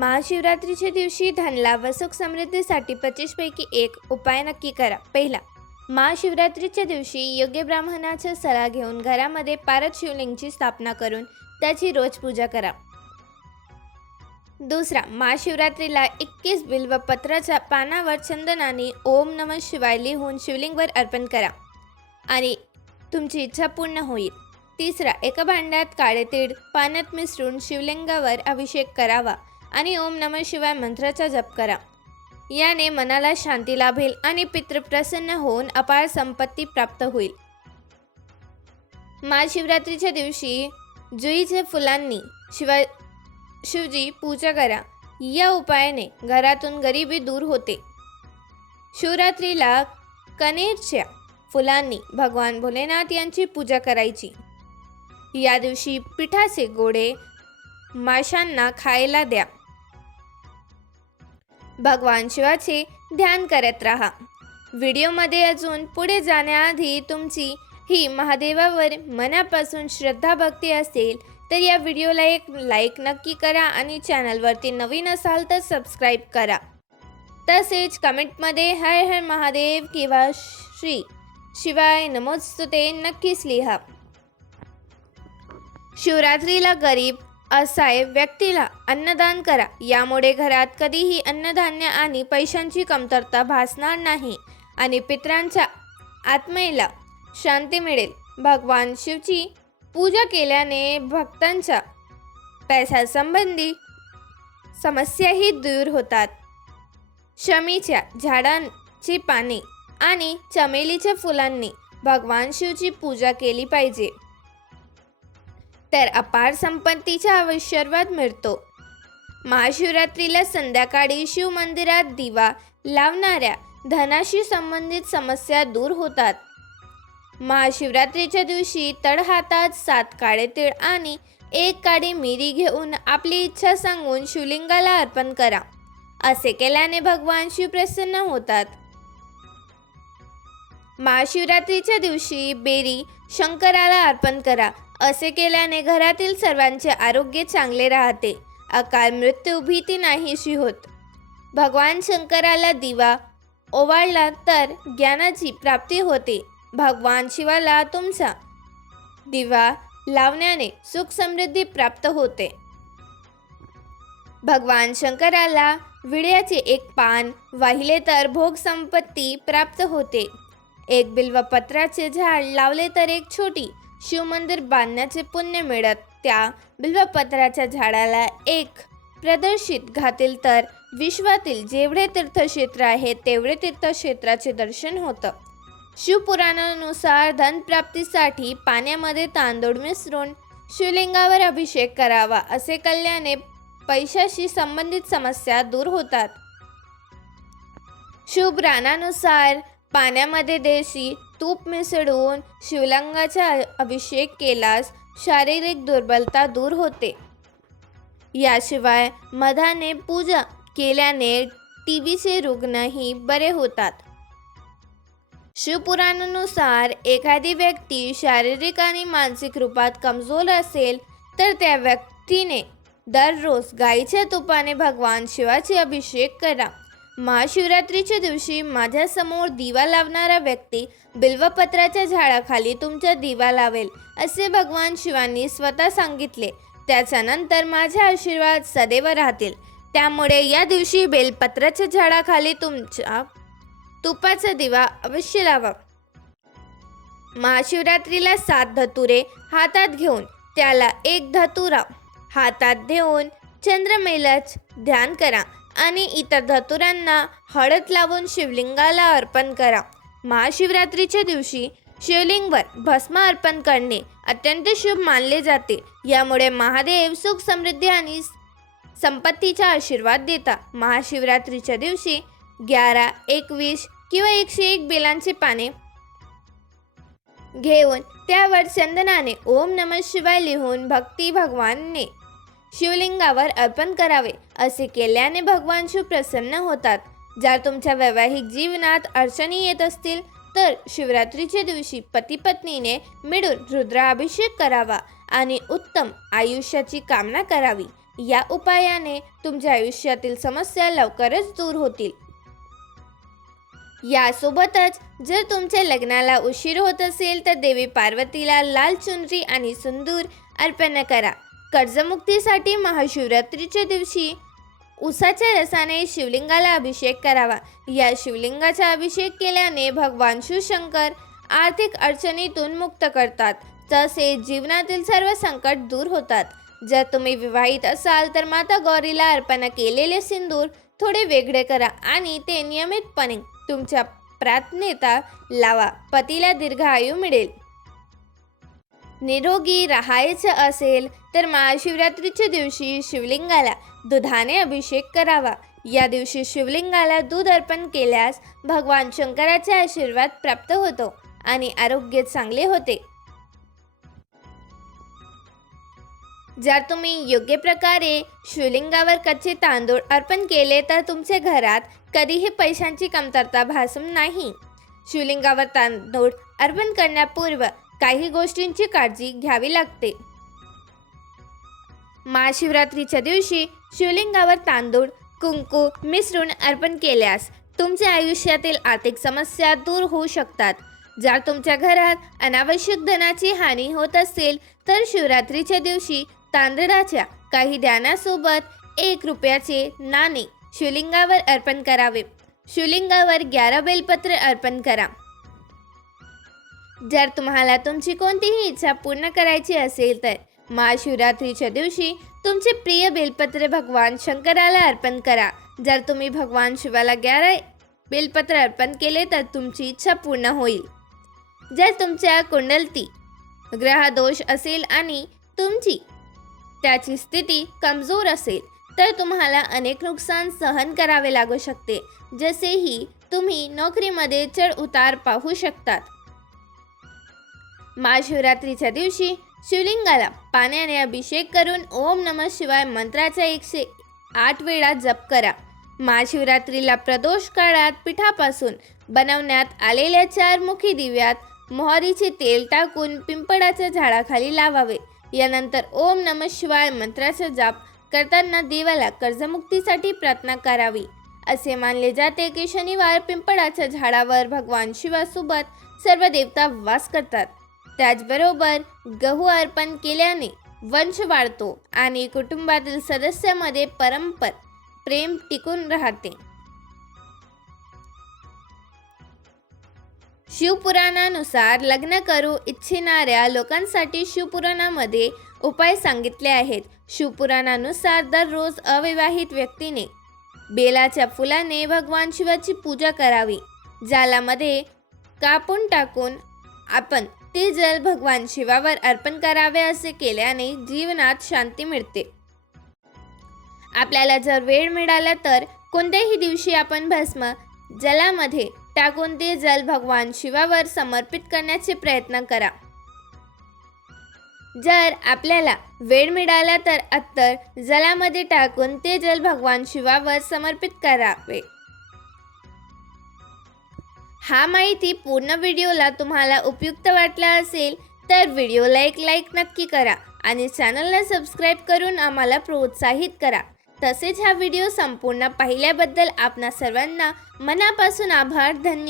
महाशिवरात्रीच्या दिवशी धनलाभ व सुख समृद्धीसाठी 25 पैकी एक उपाय नक्की करा. पहिला, महाशिवरात्रीच्या दिवशी योग्य ब्राह्मणाचा सल्ला घेऊन घरामध्ये पारद शिवलिंगची स्थापना करून त्याची रोज पूजा करा. दुसरा, महाशिवरात्रीला 21 बिल्वपत्राच्या पानावर चंदनाने ओम नमः शिवाय लिहून शिवलिंगवर अर्पण करा आणि तुमची इच्छा पूर्ण होईल. तिसरा, एका भांड्यात काळे तीळ पाण्यात मिसळून शिवलिंगावर अभिषेक करावा आणि ओम नमः शिवाय मंत्राचा जप करा. याने मनाला शांती लाभेल आणि पितृ प्रसन्न होऊन अपार संपत्ती प्राप्त होईल. महाशिवरात्रीच्या दिवशी जुईच्या फुलांनी शिवजी पूजा करा. या उपायाने घरातून गरिबी दूर होते. शिवरात्रीला कनेरच्या फुलांनी भगवान भोलेनाथ यांची पूजा करायची. या दिवशी पिठाचे गोळे माशांना खायला द्या. भगवान शिवाचे ध्यान करत राहा. व्हिडिओमध्ये अजून पुढे जाण्याआधी तुमची ही महादेवावर मनापासून श्रद्धा भक्ती असेल तर या व्हिडिओला एक लाईक नक्की करा आणि चॅनलवरती नवीन असाल तर सबस्क्राईब करा. तसेच कमेंटमध्ये हर हर महादेव किंवा श्री शिवाय नमोस्तुते नक्कीच लिहा. शिवरात्रीला गरीब असहाय व्यक्तीला अन्नदान करा. यामुळे घरात कधीही अन्नधान्य आणि पैशांची कमतरता भासणार नाही आणि पितरांच्या आत्मेला शांती मिळेल. भगवान शिवची पूजा केल्याने भक्तांच्या पैशासंबंधी समस्याही दूर होतात. शमीच्या झाडांची पाने आणि चमेलीच्या फुलांनी भगवान शिवची पूजा केली पाहिजे तर अपार संपत्तीचा आशीर्वाद मिळतो. महाशिवरात्रीला संध्याकाळी शिव मंदिरात दिवा लावणाऱ्या धनाशी संबंधित समस्या दूर होतात. महाशिवरात्रीच्या दिवशी तळहातात 7 काळे तीळ आणि 1 काळी मिरी घेऊन आपली इच्छा सांगून शिवलिंगाला अर्पण करा. असे केल्याने भगवान शिव प्रसन्न होतात. महाशिवरात्रीच्या दिवशी बेरी शंकराला अर्पण करा. असे केल्याने घरातील सर्वांचे आरोग्य चांगले राहते. अकाल मृत्यू भीती नाहीशी होत. भगवान शंकराला दिवा ओवाळला तर ज्ञानाची प्राप्ती होते. भगवान शिवाला तुमचा दिवा लावण्याने सुख समृद्धी प्राप्त होते. भगवान शंकराला विड्याचे 1 पान वाहिले तर भोग संपत्ती प्राप्त होते. 1 बिल्वपत्राचे झाड लावले तर 1 छोटी शिवमंदिर बांधण्याचे पुण्य मिळत. त्या बिल्वपत्राच्या झाडाला 1 प्रदर्शित घातील तर विश्वातील जेवढे तीर्थक्षेत्र आहेत तेवढे तीर्थक्षेत्राचे दर्शन होतं. शिवपुराणानुसार धनप्राप्तीसाठी पाण्यामध्ये तांदूळ मिसळून शिवलिंगावर अभिषेक करावा. असे केल्याने पैशाशी संबंधित समस्या दूर होतात. शिवपुराणानुसार पाण्यामध्ये देशी तूप मिसळून शिवलिंगाचा अभिषेक केल्यास शारीरिक दुर्बलता दूर होते. याशिवाय मधाने पूजा केल्याने टीबीचे रुग्णही बरे होतात. शिवपुराणानुसार एखादी व्यक्ती शारीरिक आणि मानसिक रूपात कमजोर असेल तर त्या व्यक्तीने दररोज गाईच्या तुपाने भगवान शिवाचे अभिषेक करा. महाशिवरात्रीच्या दिवशी माझ्यासमोर दिवा लावणारा व्यक्ती बिल्वपत्राच्या झाडाखाली तुमचा दिवा लावेल असे भगवान शिवांनी स्वतः सांगितले. त्याच्यानंतर माझे आशीर्वाद सदैव राहतील. त्यामुळे या दिवशी बेलपत्राच्या झाडाखाली तुमच्या तुपाचा दिवा अवश्य लावा. महाशिवरात्रीला 7 धतुरे हातात घेऊन त्याला 1 धतुरा हातात देऊन चंद्रमेलाच ध्यान करा आणि इतर धतुरांना हळद लावून शिवलिंगाला अर्पण करा. महाशिवरात्रीच्या दिवशी शिवलिंगवर भस्म अर्पण करणे अत्यंत शुभ मानले जाते. यामुळे महादेव सुख समृद्धी आणि संपत्तीचा आशीर्वाद देतात. महाशिवरात्रीच्या दिवशी 11, 21 किंवा 101 बेलांची पाने घेऊन त्यावर चंदनाने ओम नमः शिवाय लिहून भगवानने शिवलिंगावर अर्पण करावे. असे केल्याने भगवान शिव प्रसन्न होतात. जर तुमच्या वैवाहिक जीवनात अडचणी येत असतील तर शिवरात्रीच्या दिवशी पती पत्नीने मिळून रुद्राभिषेक करावा आणि उत्तम आयुष्याची कामना करावी. या उपायाने तुमच्या आयुष्यातील समस्या लवकरच दूर होतील. यासोबतच जर तुमच्या लग्नाला उशीर होत असेल तर देवी पार्वतीला लाल चुनरी आणि सिंदूर अर्पण करा. कर्जमुक्तीसाठी महाशिवरात्रीच्या दिवशी उसाच्या रसाने शिवलिंगाला अभिषेक करावा. या शिवलिंगाचा अभिषेक केल्याने भगवान शिवशंकर आर्थिक अडचणीतून मुक्त करतात, तसेच जीवनातील सर्व संकट दूर होतात. जर तुम्ही विवाहित असाल तर माता गौरीला अर्पण केलेले सिंदूर थोडे वेगळे करा आणि ते नियमितपणे तुमच्या प्रार्थनेत लावा. पतीला दीर्घायू मिळेल. निरोगी राहायचं असेल तर महाशिवरात्रीच्या दिवशी शिवलिंगाला दुधाने अभिषेक करावा. या दिवशी शिवलिंगाला दूध अर्पण केल्यास भगवान शंकराचा आशीर्वाद प्राप्त होतो आणि आरोग्य चांगले होते. जर तुम्ही योग्य प्रकारे शिवलिंगावर कच्चे तांदूळ अर्पण केले तर तुमच्या घरात कधीही पैशांची कमतरता भासू नाही. शिवलिंगावर तांदूळ अर्पण करण्यापूर्वी काही गोष्टींची काळजी घ्यावी लागते. महाशिवरात्रीच्या दिवशी शिवलिंगावर तांदूळ कुंकू मिसळून अर्पण केल्यास तुमच्या आयुष्यातील आर्थिक समस्या दूर होऊ शकतात. जर तुमच्या घरात अनावश्यक धनाची हानी होत असेल तर शिवरात्रीच्या दिवशी तांदळाच्या काही दाण्यासोबत 1 रुपयाचे नाणे शिवलिंगावर अर्पण करावे. शिवलिंगावर 11 बेलपत्र अर्पण करा. जर तुम्हाला तुमची कोणतीही इच्छा पूर्ण करायची असेल तर महाशिवरात्रीच्या दिवशी तुमचे प्रिय बेलपत्र भगवान शंकराला अर्पण करा. जर तुम्ही भगवान शिवाला 11 बेलपत्र अर्पण केले तर तुमची इच्छा पूर्ण होईल. जर तुमच्या कुंडलीत ग्रहदोष असेल आणि तुमची त्याची स्थिती कमजोर असेल तर तुम्हाला अनेक नुकसान सहन करावे लागू शकते, जसेही तुम्ही नोकरीमध्ये चढ उतार पाहू शकतात. महाशिवरात्रीच्या दिवशी शिवलिंगाला पाण्याने अभिषेक करून ओम नमः शिवाय मंत्राचा 108 वेळा जप करा. महाशिवरात्रीला प्रदोष काळात पिठापासून बनवण्यात आलेल्या 4 मुखी दिव्यात मोहरीचे तेल टाकून पिंपळाच्या झाडाखाली लावावे. यानंतर ओम नमः शिवाय मंत्राचा जाप करताना देवाला कर्जमुक्तीसाठी प्रार्थना करावी. असे मानले जाते की शनिवार पिंपळाच्या झाडावर भगवान शिवासोबत सर्व देवता वास करतात. त्याचबरोबर गहू अर्पण केल्याने वंश वाढतो आणि कुटुंबातील सदस्यामध्ये परस्पर प्रेम टिकून राहते. शिवपुराणानुसार लग्न करू इच्छिणाऱ्या लोकांसाठी शिवपुराणामध्ये उपाय सांगितले आहेत. शिवपुराणानुसार दररोज अविवाहित व्यक्तीने बेलाच्या फुलाने भगवान शिवाची पूजा करावी. जालामध्ये कापून टाकून आपण ते जल भगवान शिवावर अर्पण करावे. असे केल्याने जीवनात शांती मिळते. आपल्याला जर वेळ मिळाला तर कोणत्याही दिवशी आपण भस्म जलामध्ये टाकून ते जल भगवान शिवावर समर्पित करण्याचे प्रयत्न करा. जर आपल्याला वेळ मिळाला तर अत्तर जलामध्ये टाकून ते जल भगवान शिवावर समर्पित करावे. हा माहिती पूर्ण व्हिडिओला तुम्हाला उपयुक्त वाटला असेल तर व्हिडिओला एक लाईक नक्की करा आणि चॅनलला सबस्क्राईब करून आम्हाला प्रोत्साहित करा. तसेच हा व्हिडिओ संपूर्ण पाहिल्याबद्दल आपणा सर्वांना मनापासून आभार. धन्यवाद.